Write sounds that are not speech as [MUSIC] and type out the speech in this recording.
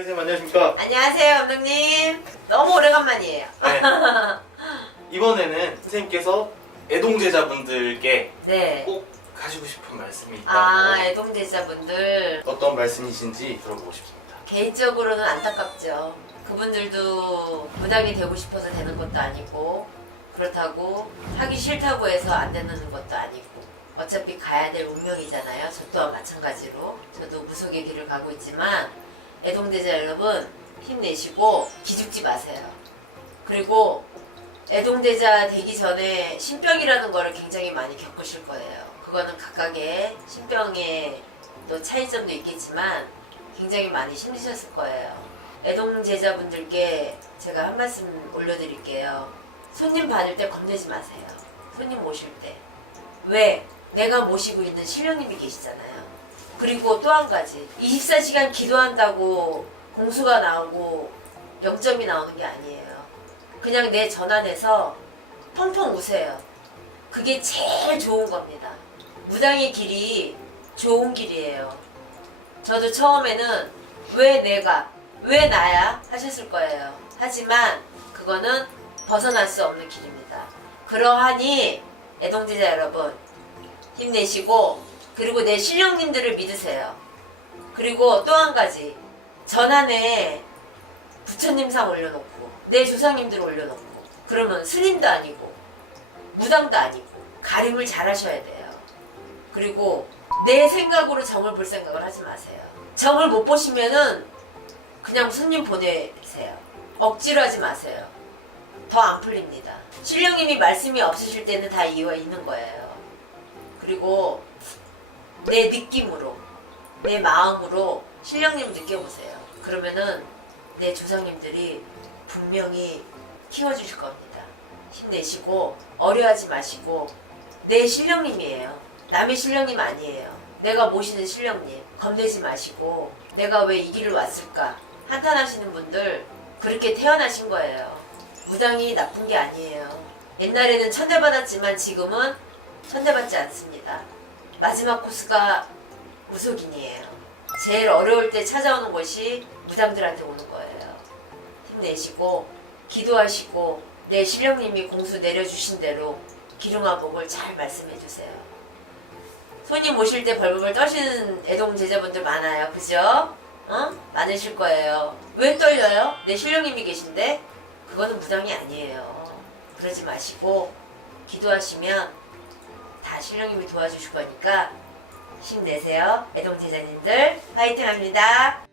선생님 안녕하십니까? 안녕하세요, 감독님. 너무 오래간만이에요. 네. [LAUGHS] 이번에는 선생님께서 애동제자분들께 네. 꼭 하시고 싶은 말씀이 있다고 아, 애동제자분들. 어떤 말씀이신지 들어보고 싶습니다. 개인적으로는 안타깝죠. 그분들도 무당이 되고 싶어서 되는 것도 아니고, 그렇다고 하기 싫다고 해서 안 되는 것도 아니고, 어차피 가야 될 운명이잖아요. 저 또한 마찬가지로. 저도 무속의 길을 가고 있지만, 애동제자 여러분, 힘내시고, 기죽지 마세요. 그리고, 애동대자 되기 전에 신병이라는 거를 굉장히 많이 겪으실 거예요. 그거는 각각의 신병의 또 차이점도 있겠지만 굉장히 많이 힘드셨을 거예요. 애동제자분들께 제가 한 말씀 올려드릴게요. 손님 받을 때 겁내지 마세요. 손님 모실 때. 왜? 내가 모시고 있는 신령님이 계시잖아요. 그리고 또 한 가지. 24시간 기도한다고 공수가 나오고 영점이 나오는 게 아니에요. 그냥 내 전환해서 펑펑 우세요. 그게 제일 좋은 겁니다. 무당의 길이 좋은 길이에요. 저도 처음에는 왜 내가, 왜 나야? 하셨을 거예요. 하지만 그거는 벗어날 수 없는 길입니다. 그러하니 애동제자 여러분 힘내시고 그리고 내 신령님들을 믿으세요. 그리고 또 한 가지 전환에 부처님상 올려놓고 내 조상님들 올려놓고 그러면 스님도 아니고 무당도 아니고 가림을 잘 하셔야 돼요. 그리고 내 생각으로 정을 볼 생각을 하지 마세요. 정을 못 보시면은 그냥 손님 보내세요. 억지로 하지 마세요. 더 안 풀립니다. 신령님이 말씀이 없으실 때는 다 이유가 있는 거예요. 그리고 내 느낌으로, 내 마음으로 신령님 느껴보세요. 그러면은 내 조상님들이 분명히 키워주실 겁니다. 힘내시고 어려하지 마시고 내 신령님이에요. 남의 신령님 아니에요. 내가 모시는 신령님 겁내지 마시고 내가 왜 이 길을 왔을까 한탄하시는 분들 그렇게 태어나신 거예요. 무당이 나쁜 게 아니에요. 옛날에는 천대받았지만 지금은 천대받지 않습니다. 마지막 코스가 무속인이에요. 제일 어려울 때 찾아오는 것이 무당들한테 오는 거예요. 힘내시고 기도하시고 내 신령님이 공수 내려주신 대로 기름화복을 잘 말씀해 주세요. 손님 오실 때 벌벌 떠시는 애동 제자분들 많아요. 그죠? 어? 많으실 거예요. 왜 떨려요? 내 신령님이 계신데? 그거는 무당이 아니에요. 그러지 마시고 기도하시면 다 신령님이 도와주실 거니까 힘내세요. 애동 제자님들 화이팅 합니다.